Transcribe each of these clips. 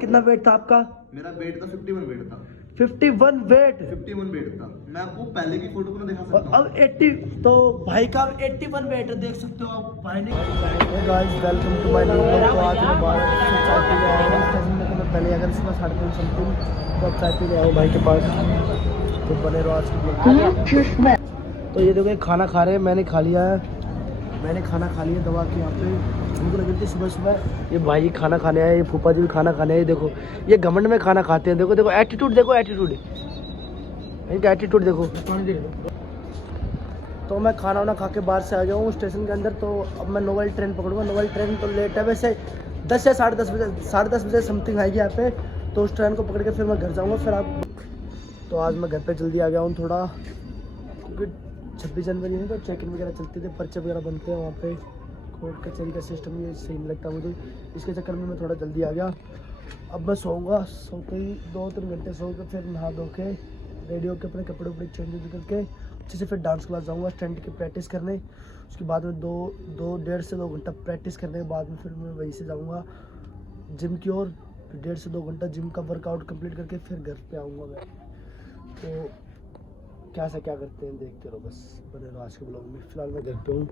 कितना वेट था आपका? मेरा वेट था 51 वेट था। 51 वेट? 51 वेट था। मैं आपको पहले की फोटो को दिखा सकता हूँ। अब 80 तो भाई का 81 वेट देख सकते हो आप भाई ने। Guys welcome to my new vlog. तो आज मैं बाहर से चाय पीने आया हूँ स्टेशन में। तो मैं पहले अगर सुबह 3:30 समथिंग तो अब चाय पीने आया हूँ भाई के पास। तो बने रहो आज के ब्लॉग। तो ये देखो खाना खा रहे हैं, मैंने खा लिया है। मैंने खाना खा लिया दवा के यहाँ पे भूख लगी थी सुबह सुबह। ये भाई खाना खाने आए, ये फूफा जी भी खाना खाने आए। देखो ये घमंड में खाना खाते हैं। देखो देखो एटीट्यूड, देखो एटीट्यूड, इनका एटीट्यूड देखो। तो मैं खाना वाना खा के बाहर से आ गया हूँ स्टेशन के अंदर। तो अब मैं नोवेल ट्रेन पकड़ूंगा। नोवेल ट्रेन तो लेट है वैसे, 10 या 10:30 बजे, 10:30 बजे समथिंग आएगी यहाँ पे। तो उस ट्रेन को पकड़ के फिर मैं घर जाऊँगा। फिर आप तो आज मैं घर पे जल्दी आ गया हूँ थोड़ा, क्योंकि 26 जनवरी में तो चेक इन वगैरह चलते थे, पर्चे वगैरह बनते हैं वहाँ पे। कोर्ट कचहरी का सिस्टम ये सही नहीं लगता मुझे, इसके चक्कर में मैं थोड़ा जल्दी आ गया। अब मैं सोऊंगा, सोते ही 2-3 घंटे सो के फिर नहा धो के रेडी होकर अपने कपड़े वपड़े चेंज करके अच्छे से फिर डांस क्लास जाऊँगा स्टंट की प्रैक्टिस करने। उसके बाद में 1.5 से 2 घंटा प्रैक्टिस करने के बाद में फिर मैं वहीं से जाऊँगा जिम की ओर। 1.5 से 2 घंटा जिम का वर्कआउट कंप्लीट करके फिर घर पे आऊँगा मैं। तो क्या से क्या करते हैं देखते रहो, बस बने रहो आज के ब्लॉग में। फिलहाल मैं घर पे हूँ।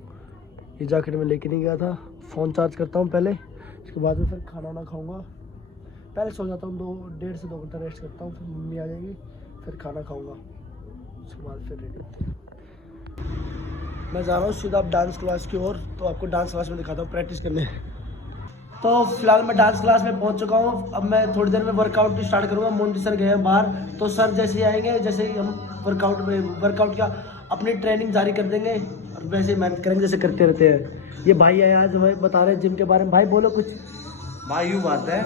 ये जैकेट में लेके नहीं गया था, फ़ोन चार्ज करता हूँ पहले, उसके बाद में फिर खाना वाना खाऊंगा। पहले सो जाता हूँ, 1.5 से 2 घंटा रेस्ट करता हूँ, फिर मम्मी आ जाएगी, फिर खाना खाऊंगा, उसके बाद फिर रेडी होते हैं। मैं जा रहा हूँ सीधा अब डांस क्लास की ओर। तो आपको डांस क्लास में दिखाता हूँ प्रैक्टिस करने। तो फिलहाल मैं डांस क्लास में पहुंच चुका हूं। अब मैं थोड़ी देर में वर्कआउट स्टार्ट करूंगा। मोन्टी सर गए हैं बाहर, तो सर जैसे ही आएंगे, जैसे ही हम वर्कआउट क्या अपनी ट्रेनिंग जारी कर देंगे और वैसे ही मेहनत करेंगे जैसे करते रहते हैं। ये भाई आए आज हमें बता रहे हैं जिम के बारे में। भाई बोलो कुछ। भाई यूँ बात है,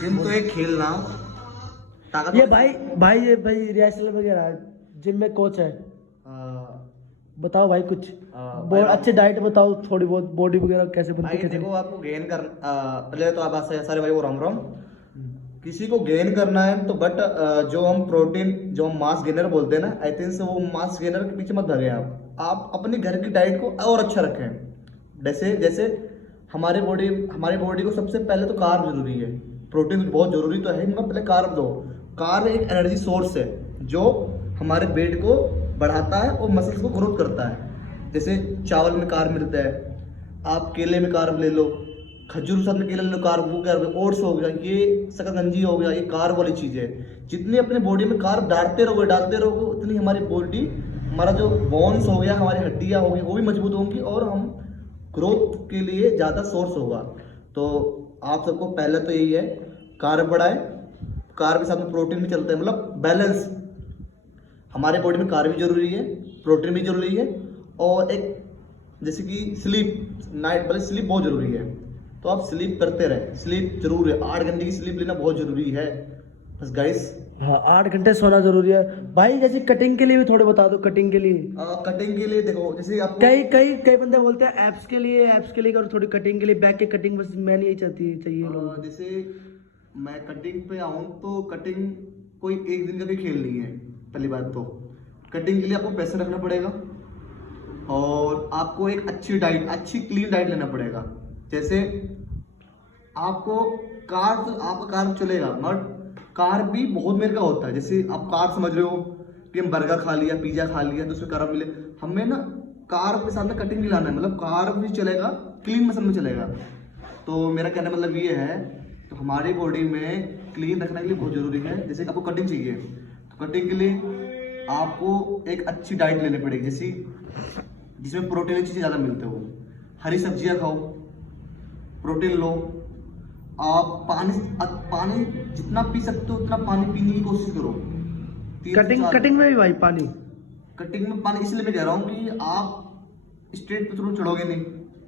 जिम तो एक खेल ना ताकत। ये भाई रिहर्सल वगैरह जिम में कोच है। बताओ भाई कुछ, बहुत अच्छे डाइट बताओ, थोड़ी बहुत बॉडी वगैरह कैसे बनती है। देखो आपको गेन कर पहले तो आप सारे भाई को राम राम। किसी को गेन करना है तो बट जो हम प्रोटीन, जो हम मास गेनर बोलते हैं ना, आई थिंक से वो मास गेनर के पीछे मत भागे। आप अपने घर की डाइट को और अच्छा रखें। जैसे जैसे हमारी बॉडी को सबसे पहले तो कार्ब जरूरी है। प्रोटीन बहुत जरूरी तो है, मगर पहले कार्ब दो। कार्ब एक एनर्जी सोर्स है जो हमारे वेट को बढ़ाता है और मसल्स को ग्रोथ करता है। जैसे चावल में कार्ब मिलता है, आप केले में कार्ब ले लो, खजूर साथ में केले ले लो, कार्ब वो कार्ब, ओट्स हो गया, ये शकरकंजी हो गया, ये कार्ब वाली चीज़ है। जितनी अपने बॉडी में कार्ब डालते रहोगे उतनी हमारी बॉडी, हमारा जो बोन्स हो गया, हमारी हड्डियाँ हो गई, वो भी मजबूत होंगी और हम ग्रोथ के लिए ज़्यादा सोर्स होगा। तो आप सबको पहले तो यही है, कार्ब बढ़ाए। कार्ब के साथ में प्रोटीन भी चलता है, मतलब बैलेंस। हमारे बॉडी में कार्ब भी जरूरी है, प्रोटीन भी जरूरी है, और एक जैसे कि स्लीप, नाइट वाली स्लीप बहुत जरूरी है। तो आप स्लीप करते रहे, स्लीप जरूर है। 8 घंटे की स्लीप लेना बहुत जरूरी है बस गाइस। हाँ 8 घंटे सोना जरूरी है भाई। जैसे कटिंग के लिए भी थोड़े बता दो। कटिंग के लिए कटिंग के लिए देखो, जैसे आप कई बंदे बोलते हैं एप्स के लिए और थोड़ी कटिंग के लिए, बैक की कटिंग बस मैं नहीं चाहिए लोगों को। जैसे मैं कटिंग पे आऊँ तो कटिंग कोई एक दिन का भी खेल नहीं है। पहली बात तो कटिंग के लिए आपको पैसे रखना पड़ेगा और आपको एक अच्छी डाइट, अच्छी क्लीन डाइट लेना पड़ेगा। जैसे आपको आपका कार्ब चलेगा, मगर कार्ब भी बहुत मेरे का होता है। जैसे आप कार्ब समझ रहे हो कि हम बर्गर खा लिया, पिज्जा खा लिया तो उसमें कार्ब मिले, हमें ना कार्ब के साथ में कटिंग भी लाना है। मतलब कार्ब भी चलेगा, क्लीन मसल में चलेगा। तो मेरा कहने मतलब ये है, तो हमारी बॉडी में क्लीन रखने के लिए बहुत जरूरी है। जैसे आपको कटिंग चाहिए तो कटिंग के लिए आपको एक अच्छी डाइट लेनी पड़ेगी, जैसे जिसमें प्रोटीन की चीज़ें ज़्यादा मिलते हो। हरी सब्जियां खाओ, प्रोटीन लो। आप पानी जितना पी सकते हो उतना पानी पीने की कोशिश करो। कटिंग में भी भाई पानी, कटिंग में पानी इसलिए मैं कह रहा हूँ कि आप स्ट्रेट पे तुरंत चढ़ोगे नहीं।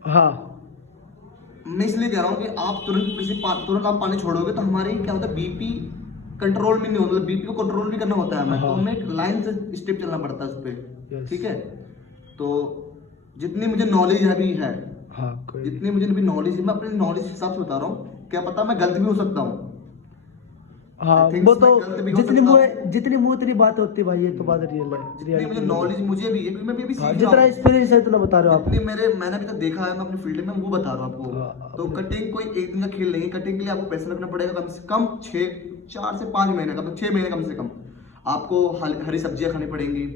हाँ मैं इसलिए कह रहा हूँ कि आप तुरंत आप पानी छोड़ोगे तो हमारे क्या होता है, बीपी कंट्रोल में नहीं होता। मतलब बीपी को कंट्रोल भी करना होता है हमें। हाँ। तो हमें एक लाइन से स्टेप चलना पड़ता है उस पर। ठीक है, तो जितनी मुझे नॉलेज अभी है, हाँ जितनी मुझे अभी नॉलेज है, मैं अपने नॉलेज के हिसाब से बता रहा हूँ। क्या पता मैं गलत भी हो सकता हूँ। हाँ I think वो मैं तो गलत भी हो जितनी सकता मुँह जितनी मुँह उतनी बात होती है भाई, ये तो बात रियल है, जितनी मुझे नॉलेज मुझे भी है, क्योंकि मैं भी सीख हाँ, रहा जितना हूँ। एक्सपीरियंस है उतना बता रहे हो आप। जितनी मैंने अभी तक देखा है, मैं अपनी फील्ड में वो बता रहा हूँ हाँ, आपको। तो अपने- कटिंग कोई एक दिन का खेल नहीं है। कटिंग के लिए आपको पैसा लगना पड़ेगा कम से कम 4 से 5 महीने का, 6 महीने कम से कम। आपको हरी सब्जियां खानी पड़ेंगी,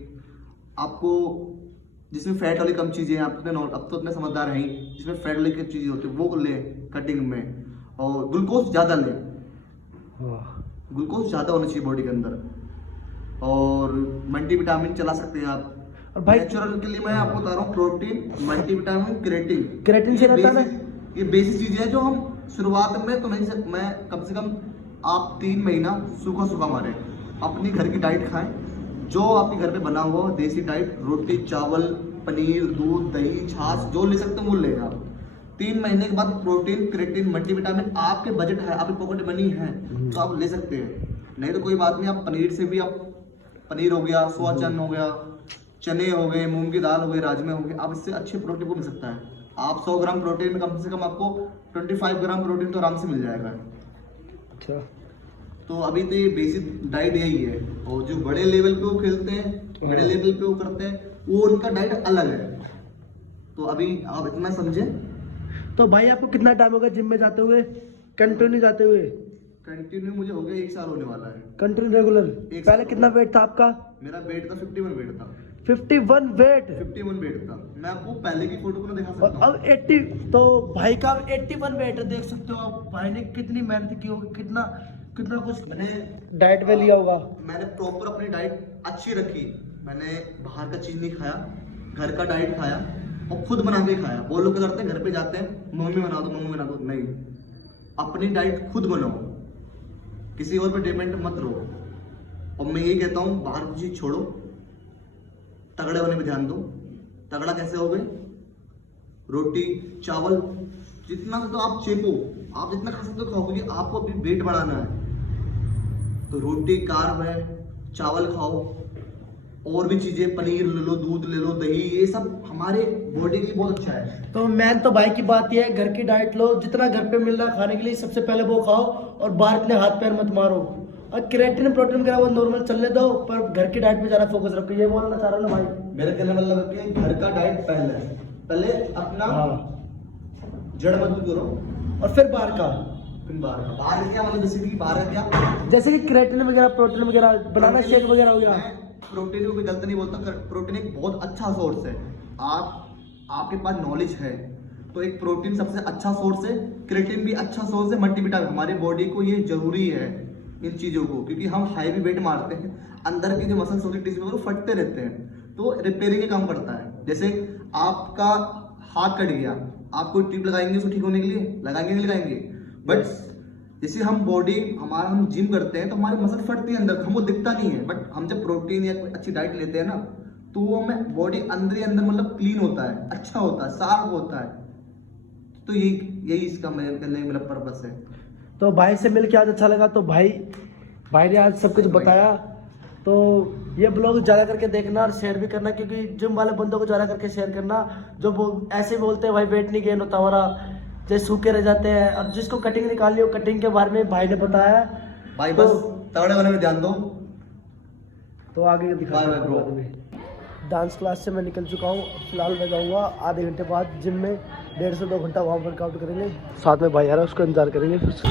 आपको जिसमें फैट वाली कम चीज़ें, आप अब तो इतने समझदार हैं ही, जिसमें फैट वाली कम चीज़ें होती है वो लें कटिंग में। और ग्लूकोज ज़्यादा लें, हाँ। ग्लूकोज ज़्यादा होना चाहिए बॉडी के अंदर। और मल्टीविटामिन चला सकते हैं आप। और भाई नेचुरल के लिए मैं आपको बता रहा हूँ प्रोटीन, मल्टीविटामिन, क्रेटिन। क्रेटिन से रहता है ना? ये बेसिक चीजें हैं जो हम शुरुआत में तो नहीं मैं कम से कम आप 3 महीना सूखा सूखा मारें, अपनी घर की डाइट खाएं, जो आपके घर पे बना हुआ देसी डाइट, रोटी चावल पनीर दूध दही छाछ जो ले सकते हैं वो लें आप। 3 महीने के बाद प्रोटीन क्रेटिन मल्टीविटामिन, आपके बजट है, आपकी पॉकेट मनी है तो आप ले सकते हैं। नहीं तो कोई बात नहीं, आप पनीर से भी, आप पनीर हो गया, सोया चना हो गया, चने हो गए, मूंग की दाल हो गई, राजमे हो गए, आप इससे अच्छे प्रोटीन को मिल सकता है। आप 100 ग्राम प्रोटीन में कम से कम आपको 25 ग्राम प्रोटीन तो आराम से मिल जाएगा। अच्छा, तो अभी तो ये बेसिक डाइट यही है। और जो बड़े लेवल पे वो खेलते हैं, बड़े लेवल पे वो करते हैं, वो उनका डाइट अलग है। तो अभी आप इतना समझे। तो भाई आपको कितना टाइम हो गया जिम में जाते हुए, कंटिन्यू जाते हुए? कंटिन्यू मुझे हो गया 1 साल होने वाला है। Continue regular? एक पहले साल कितना वेट था आपका? मेरा वेट था 51 वेट था। 51 वेट? 51 वेट था। मैं आपको पहले की फोटो को दिखा और सकता हूँ। अब 80, तो भाई का 81 वेट है, देख सकते हो आप। भाई ने कितनी मेहनत की होगी, कितना कितना कुछ मैंने डाइट में लिया होगा। मैंने प्रॉपर अपनी डाइट अच्छी रखी। मैंने बाहर का चीज नहीं खाया, घर का डाइट खाया और खुद बना के खाया। वो लोग क्या करते हैं, घर पे जाते हैं, मम्मी बना दो मम्मी बना दो, नहीं, अपनी डाइट खुद बनाओ, किसी और पे डिपेंड मत रहो। और मैं यही कहता हूँ, बाहर की चीज छोड़ो, तगड़े होने पे ध्यान दो। तगड़ा कैसे हो गए, रोटी चावल जितना तो आप चेपो, आप जितना खा सकते हो खाओ, क्योंकि आपको अपनी वेट बढ़ाना है। तो रोटी कार्ब है, चावल खाओ, और भी चीजें, पनीर ले लो, दूध ले लो, दही, ये सब हमारे बॉडी के लिए बहुत अच्छा है। तो मैन तो भाई की बात ये है, घर की डाइट लो, जितना घर पे मिल रहा है खाने के लिए सबसे पहले वो खाओ, और बाहर इतने हाथ पैर मत मारो। और क्रिएटिन प्रोटीन वगैरह वो नॉर्मल चलने दो, पर घर की डाइट पे ज्यादा फोकस रखो, ये बोलना चाह रहा हूँ ना भाई। मेरे कहने का मतलब है कि घर का डाइट पहले अपना जड़ मजबूत करो, और फिर बाहर का, फिर बाहर क्या मतलब, जैसे कि बाहर क्या, जैसे कि क्रिएटिन वगैरह, प्रोटीन वगैरह, बनाना शेक वगैरह हो गया। प्रोटीन को भी गलत नहीं बोलता, प्रोटीन एक बहुत अच्छा सोर्स है। आपके पास नॉलेज है तो एक प्रोटीन सबसे अच्छा सोर्स है, क्रिएटिन भी अच्छा सोर्स है, मल्टीविटामिन। हमारी बॉडी को ये जरूरी है इन चीजों को, क्योंकि हम हैवी वेट मारते हैं, अंदर के जो मसल्स होते हैं टिश्यू वगैरह फटते रहते हैं, तो रिपेयरिंग का काम करता है। जैसे आपका हाथ कट गया, आप कोई टिप लगाएंगे उसको ठीक होने के लिए, लगाएंगे नहीं लगाएंगे, बट जैसे हम जिम करते हैं तो हमारे मसल फटती है अंदर, हमको दिखता नहीं है, बट हम जब प्रोटीन या कोई अच्छी डाइट लेते हैं ना, तो वो हमें बॉडी अंदर ही अंदर मतलब क्लीन होता है, अच्छा होता है, साफ होता है। तो यही इसका मेरा पर्पस है। तो भाई से मिलके आज अच्छा लगा। तो भाई ने आज सब कुछ बताया। तो ये ब्लॉग ज़्यादा करके देखना और शेयर भी करना, क्योंकि जिम वाले बंदों को ज़्यादा करके शेयर करना, जो ऐसे बोलते हैं भाई वेट नहीं गेन होता हमारा, जैसे सूखे रह जाते हैं। अब जिसको कटिंग निकालनी हो, कटिंग के बारे में भाई ने बताया। भाई तो, बस तगड़े होने में ध्यान दो। तो आगे दिखा डांस क्लास से मैं निकल चुका हूँ, फिलहाल मैं जाऊँगा आधे घंटे बाद जिम में, 1.5 से 2 घंटा वहाँ वर्कआउट करेंगे। साथ में भाई आ रहा है, उसको इंतजार करेंगे फिर से।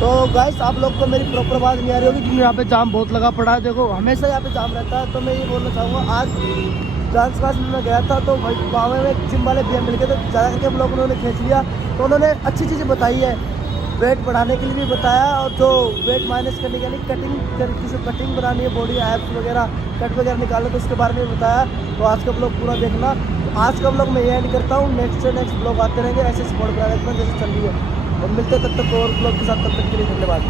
तो गाइस आप लोग को मेरी प्रॉपर बात नहीं आ रही होगी, क्योंकि यहाँ पे जाम बहुत लगा पड़ा है। देखो हमेशा यहाँ पे जाम रहता है। तो मैं ये बोलना चाहूँगा, आज डांस क्लास में मैं गया था, तो भाई वहाँ में जिम वाले भैया मिल गए, तो ज़्यादा करके हम लोग उन्होंने खींच लिया। तो उन्होंने अच्छी चीज़ें बताई है, वेट बढ़ाने के लिए भी बताया, और जो वेट माइनस करने के लिए कटिंग बनानी है, बॉडी एब्स वगैरह कट वगैरह निकालना, तो उसके बारे में बताया। तो आज का ब्लॉग पूरा देखना। तो आज का ब्लॉग मैं ये एंड करता हूँ, नेक्स्ट ब्लॉग आते रहेंगे ऐसे स्पॉट बनाने जैसे चल रही है। और मिलते तब तक और ब्लॉग के साथ, तब तक के लिए धन्यवाद।